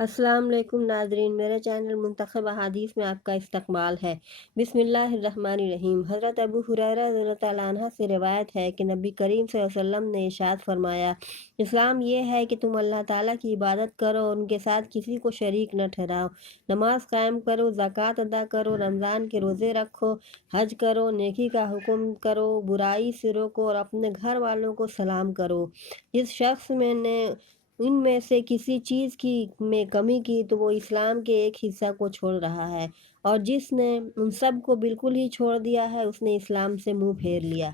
السلام علیکم ناظرین، میرے چینل منتخب احادیث میں آپ کا استقبال ہے۔ بسم اللہ الرحمن الرحیم۔ حضرت ابو ہریرہ رضی اللہ تعالیٰ عنہ سے روایت ہے کہ نبی کریم صلی اللہ علیہ وسلم نے ارشاد فرمایا، اسلام یہ ہے کہ تم اللہ تعالیٰ کی عبادت کرو اور ان کے ساتھ کسی کو شریک نہ ٹھہراؤ، نماز قائم کرو، زکوٰۃ ادا کرو، رمضان کے روزے رکھو، حج کرو، نیکی کا حکم کرو، برائی سے روکو اور اپنے گھر والوں کو سلام کرو۔ جس شخص نے ان میں سے کسی چیز میں کمی کی تو وہ اسلام کے ایک حصہ کو چھوڑ رہا ہے، اور جس نے ان سب کو بالکل ہی چھوڑ دیا ہے اس نے اسلام سے منہ پھیر لیا۔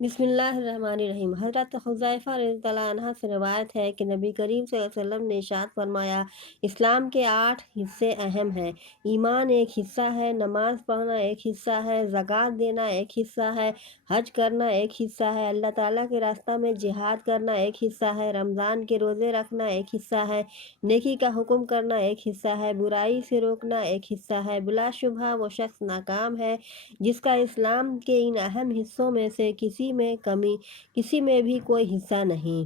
بسم اللہ الرحمن الرحیم۔ حضرت حذیفہ رضی اللہ عنہ سے روایت ہے کہ نبی کریم صلی اللہ علیہ وسلم نے ارشاد فرمایا، اسلام کے 8 حصے اہم ہیں۔ ایمان ایک حصہ ہے، نماز پڑھنا ایک حصہ ہے، زکوٰۃ دینا ایک حصہ ہے، حج کرنا ایک حصہ ہے، اللہ تعالیٰ کے راستہ میں جہاد کرنا ایک حصہ ہے، رمضان کے روزے رکھنا ایک حصہ ہے، نیکی کا حکم کرنا ایک حصہ ہے، برائی سے روکنا ایک حصہ ہے۔ بلا شبہ وہ شخص ناکام ہے جس کا اسلام کے ان اہم حصوں میں سے کسی میں بھی کوئی حصہ نہیں۔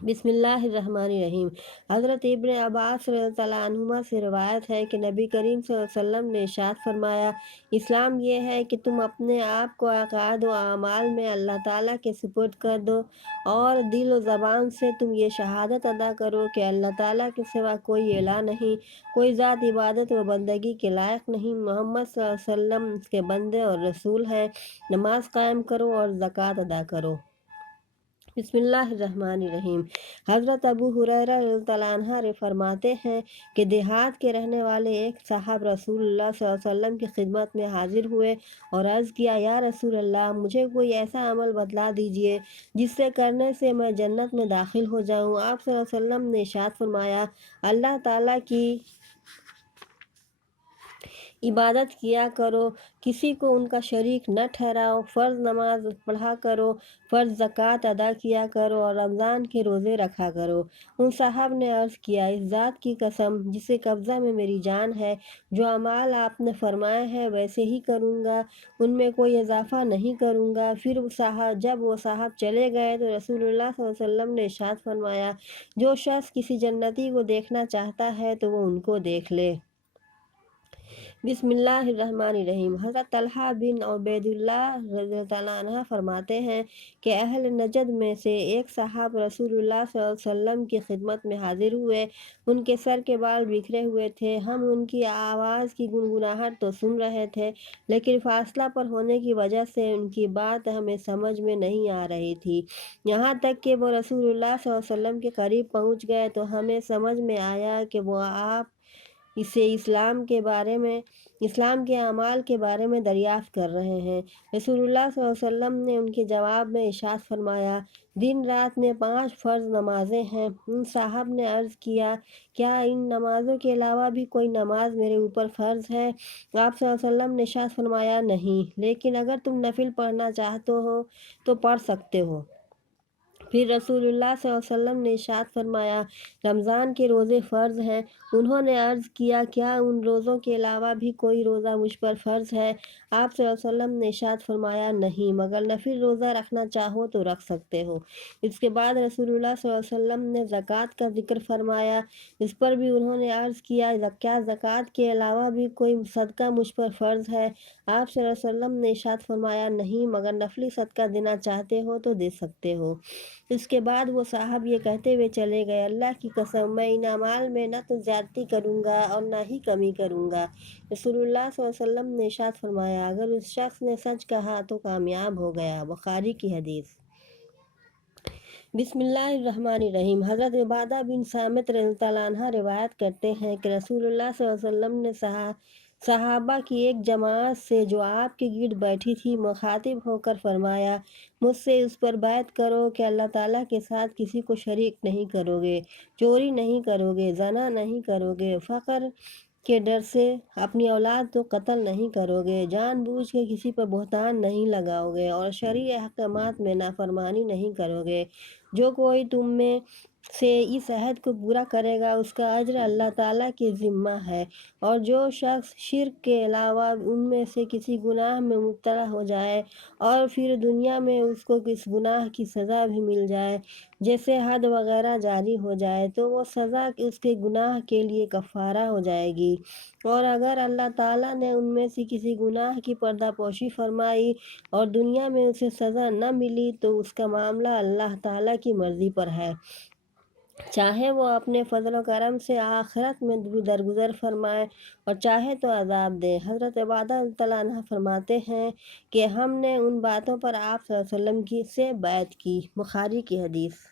بسم اللہ الرحمن الرحیم۔ حضرت ابن عباس رضی اللہ عنہما سے روایت ہے کہ نبی کریم صلی اللہ علیہ وسلم نے ارشاد فرمایا، اسلام یہ ہے کہ تم اپنے آپ کو عقائد و اعمال میں اللہ تعالیٰ کے سپرد کر دو اور دل و زبان سے تم یہ شہادت ادا کرو کہ اللہ تعالیٰ کے سوا کوئی الہ نہیں، کوئی ذات عبادت و بندگی کے لائق نہیں، محمد صلی اللہ علیہ وسلم اس کے بندے اور رسول ہیں، نماز قائم کرو اور زکوٰۃ ادا کرو۔ بسم اللہ الرحمن الرحیم۔ حضرت ابو ہریرہ رضی اللہ عنہ فرماتے ہیں کہ دیہات کے رہنے والے ایک صاحب رسول اللہ صلی اللہ علیہ وسلم کی خدمت میں حاضر ہوئے اور عرض کیا، یا رسول اللہ، مجھے کوئی ایسا عمل بتلا دیجئے جس سے کرنے سے میں جنت میں داخل ہو جاؤں۔ آپ صلی اللہ علیہ وسلم نے ارشاد فرمایا، اللہ تعالیٰ کی عبادت کیا کرو، کسی کو ان کا شریک نہ ٹھہراؤ، فرض نماز پڑھا کرو، فرض زکوٰۃ ادا کیا کرو اور رمضان کے روزے رکھا کرو۔ ان صاحب نے عرض کیا، اس ذات کی قسم جسے قبضہ میں میری جان ہے، جو اعمال آپ نے فرمائے ہیں ویسے ہی کروں گا، ان میں کوئی اضافہ نہیں کروں گا۔ پھر جب وہ صاحب چلے گئے تو رسول اللہ صلی اللہ علیہ وسلم نے ارشاد فرمایا، جو شخص کسی جنتی کو دیکھنا چاہتا ہے تو وہ ان کو دیکھ لے۔ بسم اللہ الرحمن الرحیم۔ حضرت طلحہ بن عبید اللہ رضی اللہ عنہ فرماتے ہیں کہ اہل نجد میں سے ایک صاحب رسول اللہ صلی اللہ علیہ وسلم کی خدمت میں حاضر ہوئے، ان کے سر کے بال بکھرے ہوئے تھے، ہم ان کی آواز کی گنگناہٹ تو سن رہے تھے لیکن فاصلہ پر ہونے کی وجہ سے ان کی بات ہمیں سمجھ میں نہیں آ رہی تھی، یہاں تک کہ وہ رسول اللہ صلی اللہ علیہ وسلم کے قریب پہنچ گئے تو ہمیں سمجھ میں آیا کہ وہ آپ اسے اسلام کے اعمال کے بارے میں دریافت کر رہے ہیں۔ رسول اللہ صلی اللہ علیہ وسلم نے ان کے جواب میں ارشاد فرمایا، دن رات میں 5 فرض نمازیں ہیں۔ ان صاحب نے عرض کیا، کیا ان نمازوں کے علاوہ بھی کوئی نماز میرے اوپر فرض ہے؟ آپ صلی اللہ علیہ وسلم نے ارشاد فرمایا، نہیں، لیکن اگر تم نفل پڑھنا چاہتے ہو تو پڑھ سکتے ہو۔ پھر رسول اللہ صلی اللہ علیہ وسلم نے ارشاد فرمایا، رمضان کے روزے فرض ہیں۔ انہوں نے عرض کیا، کیا ان روزوں کے علاوہ بھی کوئی روزہ مجھ پر فرض ہے؟ آپ صلی اللہ علیہ وسلم نے ارشاد فرمایا، نہیں، مگر نفل روزہ رکھنا چاہو تو رکھ سکتے ہو۔ اس کے بعد رسول اللہ صلی اللہ علیہ وسلم نے زکوٰۃ کا ذکر فرمایا، اس پر بھی انہوں نے عرض کیا، کیا زکوٰۃ کے علاوہ بھی کوئی صدقہ مجھ پر فرض ہے؟ آپ صلی اللہ علیہ وسلم نے ارشاد فرمایا، نہیں، مگر نفلی صدقہ دینا چاہتے ہو تو دے سکتے ہو۔ اس کے بعد وہ صاحب یہ کہتے ہوئے چلے گئے، اللہ کی قسم، میں ان اعمال میں نہ تو زیادتی کروں گا اور نہ ہی کمی کروں گا۔ رسول اللہ صلی اللہ علیہ وسلم نے ارشاد فرمایا، اگر اس شخص نے سچ کہا تو کامیاب ہو گیا۔ بخاری کی حدیث۔ بسم اللہ الرحمن الرحیم۔ حضرت عبادہ بن صامت رضی اللہ عنہ روایت کرتے ہیں کہ رسول اللہ صلی اللہ علیہ وسلم نے صحابہ کی ایک جماعت سے جو آپ کے گرد بیٹھی تھی مخاطب ہو کر فرمایا، مجھ سے اس پر بیعت کرو کہ اللہ تعالیٰ کے ساتھ کسی کو شریک نہیں کرو گے، چوری نہیں کرو گے، زنا نہیں کرو گے، فقر کے ڈر سے اپنی اولاد کو قتل نہیں کرو گے، جان بوجھ کے کسی پر بہتان نہیں لگاؤ گے اور شرعی احکامات میں نافرمانی نہیں کرو گے۔ جو کوئی تم میں سے اس عہد کو پورا کرے گا اس کا اجر اللہ تعالیٰ کے ذمہ ہے، اور جو شخص شرک کے علاوہ ان میں سے کسی گناہ میں مبتلا ہو جائے اور پھر دنیا میں اس کو اس گناہ کی سزا بھی مل جائے، جیسے حد وغیرہ جاری ہو جائے، تو وہ سزا اس کے گناہ کے لیے کفارہ ہو جائے گی۔ اور اگر اللہ تعالیٰ نے ان میں سے کسی گناہ کی پردہ پوشی فرمائی اور دنیا میں اسے سزا نہ ملی تو اس کا معاملہ اللہ تعالیٰ کی مرضی پر ہے، چاہے وہ اپنے فضل و کرم سے آخرت میں بھی درگزر فرمائے اور چاہے تو عذاب دے۔ حضرت عبادہ رضی اللہ عنہ فرماتے ہیں کہ ہم نے ان باتوں پر آپ صلی اللہ علیہ وسلم سے بیعت کی۔ بخاری کی حدیث۔